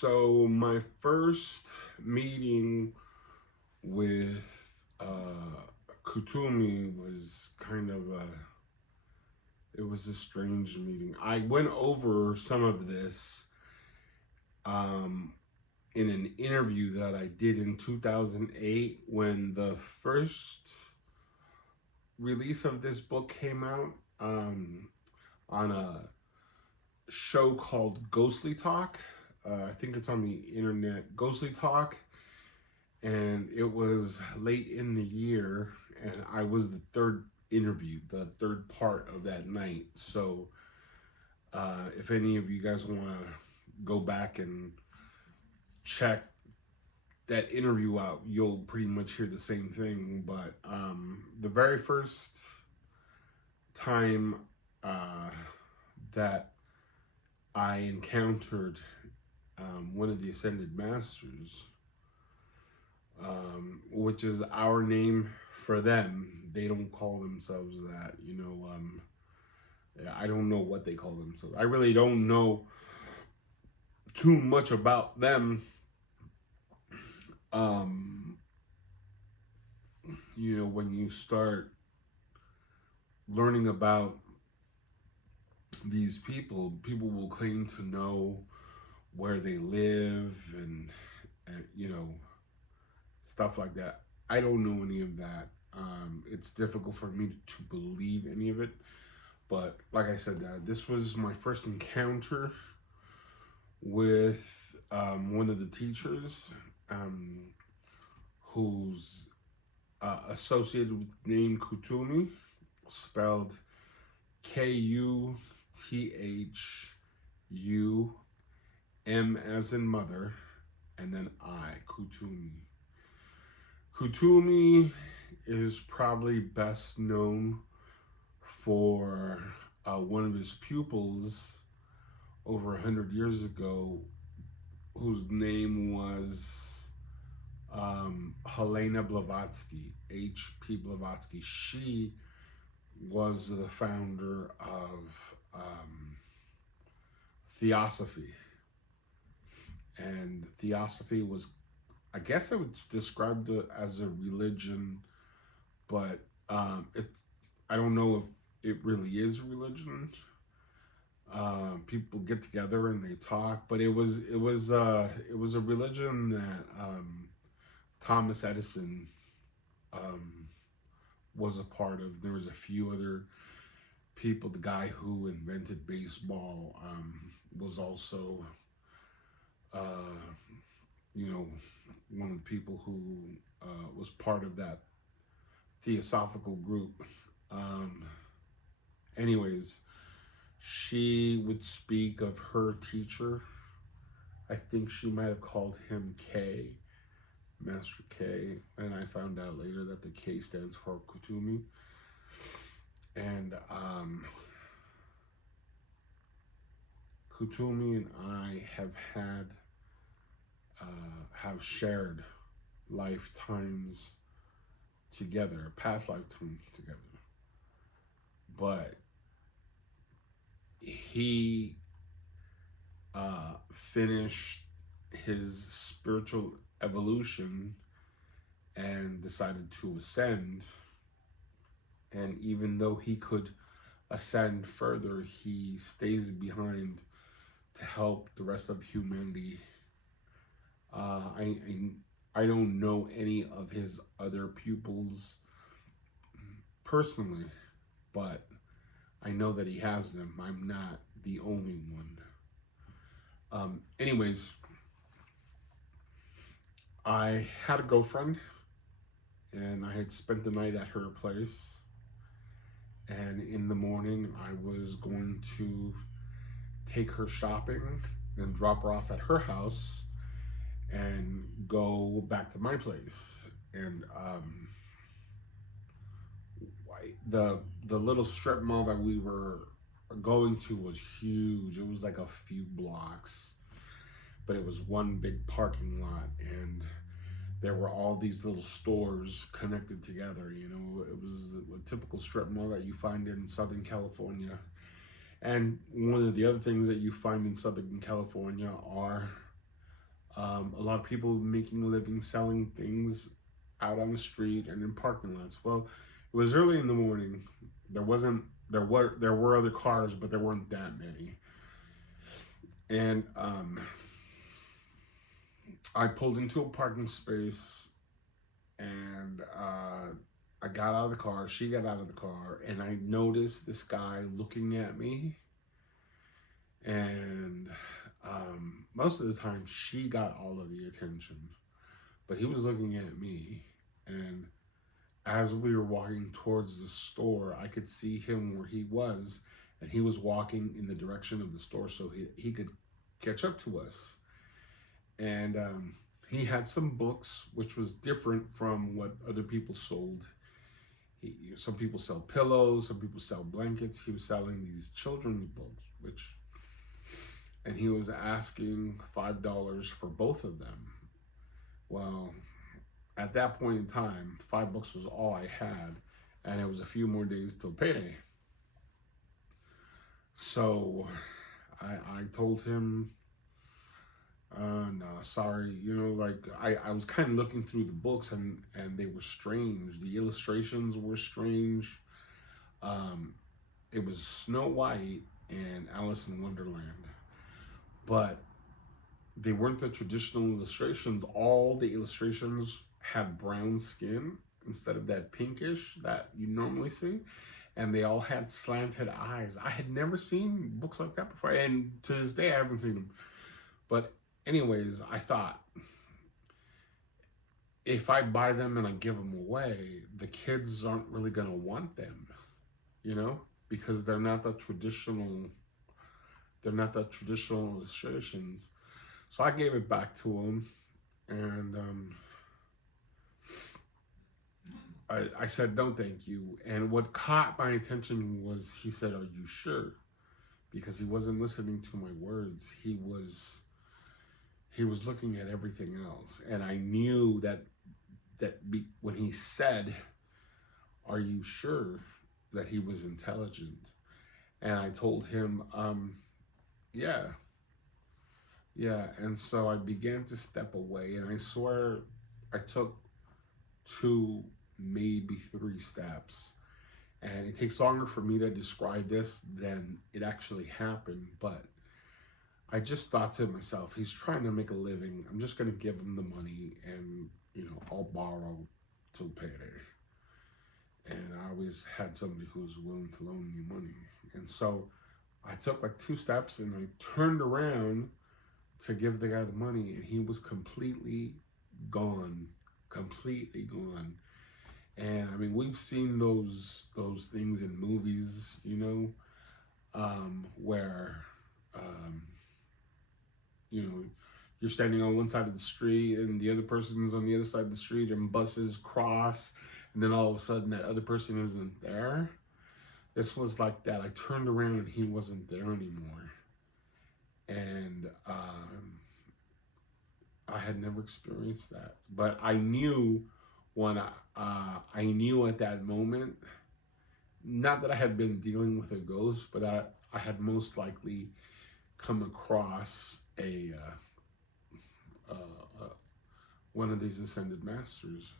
So my first meeting with Kutumi was kind of it was a strange meeting. I went over some of this um, in an interview that I did in 2008 when the first release of this book came out on a show called Ghostly Talk. I think it's on the internet, Ghostly Talk, and it was late in the year, and I was the third interview, the third part of that night. So, if any of you guys want to go back and check that interview out, you'll pretty much hear the same thing. But the very first time that I encountered one of the Ascended Masters, which is our name for them. They don't call themselves that, I don't know what they call themselves. I really don't know too much about them. Um, when you start learning about these people will claim to know where they live and stuff like that. I don't know any of that. It's difficult for me to believe any of it. But like I said, this was my first encounter with one of the teachers who's associated with the name Kutumi, spelled Kuthum as in mother, and then Kutumi. Kutumi is probably best known for one of his pupils over 100 years ago, whose name was Helena Blavatsky, H.P. Blavatsky. She was the founder of Theosophy. And Theosophy was, I guess I would describe it as a religion, but I don't know if it really is a religion. People get together and they talk, but it was a religion that Thomas Edison was a part of. There was a few other people. The guy who invented baseball was also one of the people who was part of that theosophical group. Anyways, she would speak of her teacher. I think she might have called him K, Master K, and I found out later that the K stands for Kutumi. And Kutumi and I have shared lifetimes together, past lifetimes together. But he finished his spiritual evolution and decided to ascend. And even though he could ascend further, he stays behind to help the rest of humanity. I don't know any of his other pupils personally, but I know that he has them. I'm not the only one. Anyways, I had a girlfriend, and I had spent the night at her place. And in the morning, I was going to take her shopping and drop her off at her house and go back to my place. And the little strip mall that we were going to was huge. It was like a few blocks, but it was one big parking lot, and there were all these little stores connected together. It was a typical strip mall that you find in Southern California. And one of the other things that you find in Southern California are A lot of people making a living selling things out on the street and in parking lots. Well, it was early in the morning. There were other cars, but there weren't that many. And I pulled into a parking space, and I got out of the car. She got out of the car, and I noticed this guy looking at me. And most of the time, she got all of the attention, but he was looking at me. And as we were walking towards the store, I could see him where he was, and he was walking in the direction of the store so he could catch up to us. And he had some books, which was different from what other people sold. Some people sell pillows, some people sell blankets. He was selling these children's books, and he was asking $5 for both of them. Well, at that point in time, $5 was all I had, and it was a few more days till payday. So I told him, no, sorry. Like I was kind of looking through the books, and they were strange. The illustrations were strange. It was Snow White and Alice in Wonderland, but they weren't the traditional illustrations. All the illustrations had brown skin instead of that pinkish that you normally see. And they all had slanted eyes. I had never seen books like that before. And to this day, I haven't seen them. But anyways, I thought, if I buy them and I give them away, the kids aren't really going to want them, because they're not the traditional illustrations. So I gave it back to him, and I said, no, thank you. And what caught my attention was he said, are you sure? Because he wasn't listening to my words. He was looking at everything else. And I knew that when he said, are you sure, that he was intelligent. And I told him, yeah. And so I began to step away, and I swear I took 2, maybe 3 steps. And it takes longer for me to describe this than it actually happened, but I just thought to myself, he's trying to make a living. I'm just going to give him the money, and, I'll borrow till payday. And I always had somebody who was willing to loan me money. And so I took like 2 steps, and I turned around to give the guy the money, and he was completely gone. And I mean, we've seen those things in movies, where you're standing on one side of the street and the other person's on the other side of the street, and buses cross, and then all of a sudden that other person isn't there. This was like that. I turned around and he wasn't there anymore. And I had never experienced that, but I knew I knew at that moment, not that I had been dealing with a ghost, but I had most likely come across one of these ascended masters.